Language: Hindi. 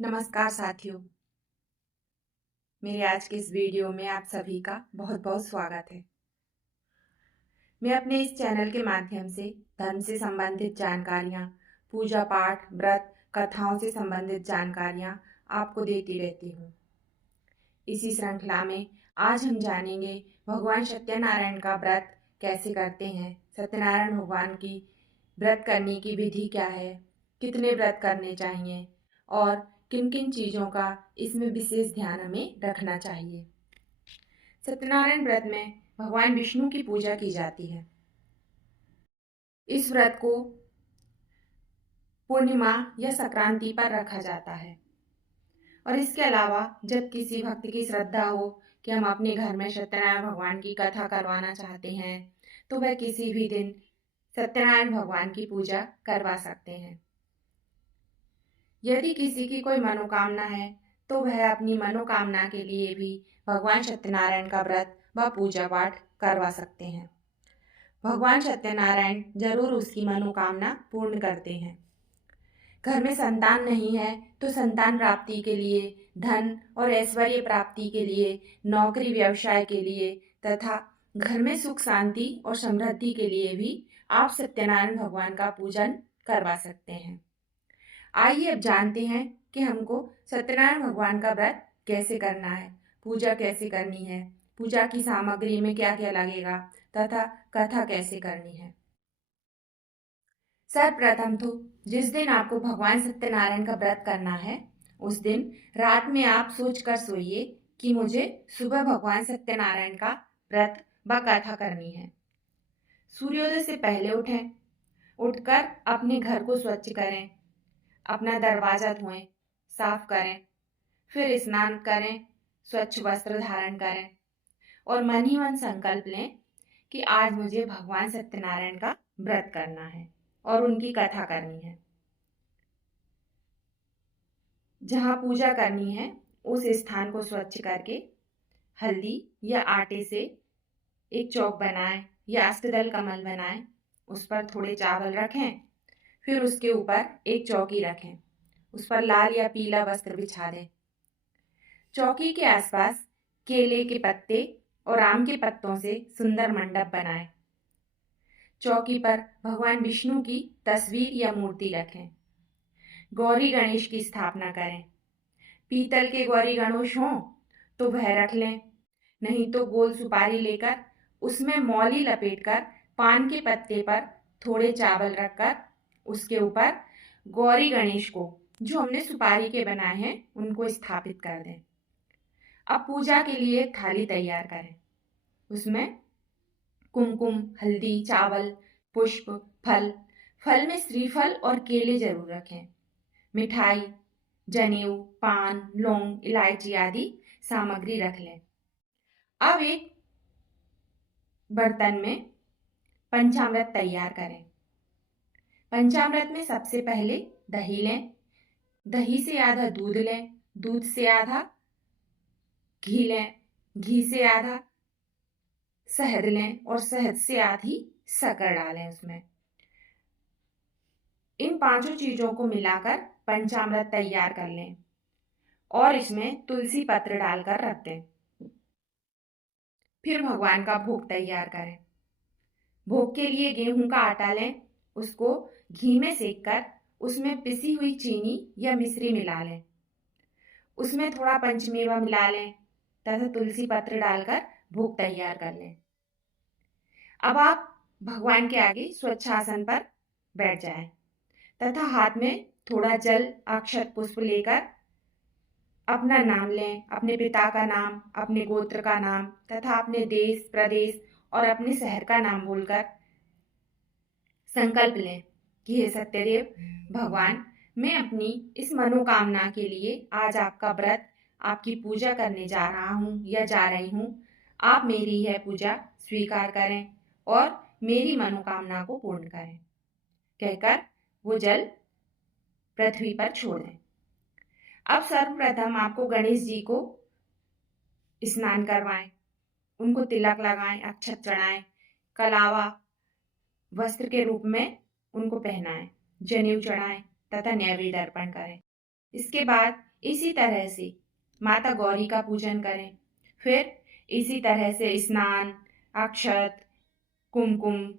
नमस्कार साथियों, मेरे आज के इस वीडियो में आप सभी का बहुत बहुत स्वागत है। मैं अपने इस चैनल के माध्यम से धर्म से संबंधित जानकारियाँ, पूजा पाठ, व्रत, कथाओं से संबंधित जानकारियाँ आपको देती रहती हूँ। इसी श्रृंखला में आज हम जानेंगे भगवान सत्यनारायण का व्रत कैसे करते हैं, सत्यनारायण भगवान की व्रत करने की विधि क्या है, कितने व्रत करने चाहिए और किन किन चीज़ों का इसमें विशेष ध्यान हमें रखना चाहिए। सत्यनारायण व्रत में भगवान विष्णु की पूजा की जाती है। इस व्रत को पूर्णिमा या संक्रांति पर रखा जाता है और इसके अलावा जब किसी भक्त की श्रद्धा हो कि हम अपने घर में सत्यनारायण भगवान की कथा करवाना चाहते हैं तो वह किसी भी दिन सत्यनारायण भगवान की पूजा करवा सकते हैं। यदि किसी की कोई मनोकामना है तो वह अपनी मनोकामना के लिए भी भगवान सत्यनारायण का व्रत व पूजा पाठ करवा सकते हैं। भगवान सत्यनारायण जरूर उसकी मनोकामना पूर्ण करते हैं। घर में संतान नहीं है तो संतान प्राप्ति के लिए, धन और ऐश्वर्य प्राप्ति के लिए, नौकरी व्यवसाय के लिए तथा घर में सुख शांति और समृद्धि के लिए भी आप सत्यनारायण भगवान का पूजन करवा सकते हैं। आइए अब जानते हैं कि हमको सत्यनारायण भगवान का व्रत कैसे करना है, पूजा कैसे करनी है, पूजा की सामग्री में क्या क्या लगेगा तथा कथा कैसे करनी है। सर्वप्रथम तो जिस दिन आपको भगवान सत्यनारायण का व्रत करना है उस दिन रात में आप सोच कर सोइए कि मुझे सुबह भगवान सत्यनारायण का व्रत व कथा करनी है। सूर्योदय से पहले उठें, उठकर अपने घर को स्वच्छ करें, अपना दरवाजा धोएं, साफ करें, फिर स्नान करें, स्वच्छ वस्त्र धारण करें और मन ही मन संकल्प लें कि आज मुझे भगवान सत्यनारायण का व्रत करना है और उनकी कथा करनी है। जहाँ पूजा करनी है उस स्थान को स्वच्छ करके हल्दी या आटे से एक चौक बनाएं या अष्टदल कमल बनाएं, उस पर थोड़े चावल रखें, फिर उसके ऊपर एक चौकी रखें, उस पर लाल या पीला वस्त्र बिछा दें। चौकी के आसपास केले के पत्ते और आम के पत्तों से सुंदर मंडप बनाएं। चौकी पर भगवान विष्णु की तस्वीर या मूर्ति रखें। गौरी गणेश की स्थापना करें। पीतल के गौरी गणेश हों तो वह रख लें, नहीं तो गोल सुपारी लेकर उसमें मौली लपेटकर पान के पत्ते पर थोड़े चावल रखकर उसके ऊपर गौरी गणेश को जो हमने सुपारी के बनाए हैं उनको स्थापित कर दें। अब पूजा के लिए थाली तैयार करें। उसमें कुमकुम, हल्दी, चावल, पुष्प, फल, फल में श्रीफल और केले जरूर रखें। मिठाई, जनेऊ, पान, लौंग, इलायची आदि सामग्री रख लें। अब एक बर्तन में पंचामृत तैयार करें। पंचामृत में सबसे पहले दही लें, दही से आधा दूध लें, दूध से आधा घी लें, घी से आधा शहद लें और शहद से आधी शक्कर डालें उसमें। इन पांचों चीजों को मिलाकर पंचामृत तैयार कर लें और इसमें तुलसी पत्र डालकर रख दें। फिर भगवान का भोग तैयार करें। भोग के लिए गेहूं का आटा लें, उसको घी में सेककर उसमें पिसी हुई चीनी या मिश्री मिला लें, उसमें थोड़ा पंचमेवा मिला लें तथा तुलसी पत्र डालकर भोग तैयार कर लें। अब आप भगवान के आगे स्वच्छ आसन पर बैठ जाएं तथा हाथ में थोड़ा जल, अक्षत, पुष्प लेकर अपना नाम लें, अपने पिता का नाम, अपने गोत्र का नाम तथा अपने देश, प्रदेश और अपने शहर का नाम बोलकर संकल्प लें कि हे सत्यदेव भगवान, मैं अपनी इस मनोकामना के लिए आज आपका व्रत, आपकी पूजा करने जा रहा हूँ या जा रही हूँ। आप मेरी यह पूजा स्वीकार करें और मेरी मनोकामना को पूर्ण करें, कहकर वो जल पृथ्वी पर छोड़ दें। अब सर्वप्रथम आपको गणेश जी को स्नान करवाएं, उनको तिलक लगाएं, अक्षत चढ़ाएं, कलावा वस्त्र के रूप में उनको पहनाएं, जनेऊ चढ़ाएं तथा नैवेद्य अर्पण करें। इसके बाद इसी तरह से माता गौरी का पूजन करें। फिर इसी तरह से स्नान, अक्षत, कुमकुम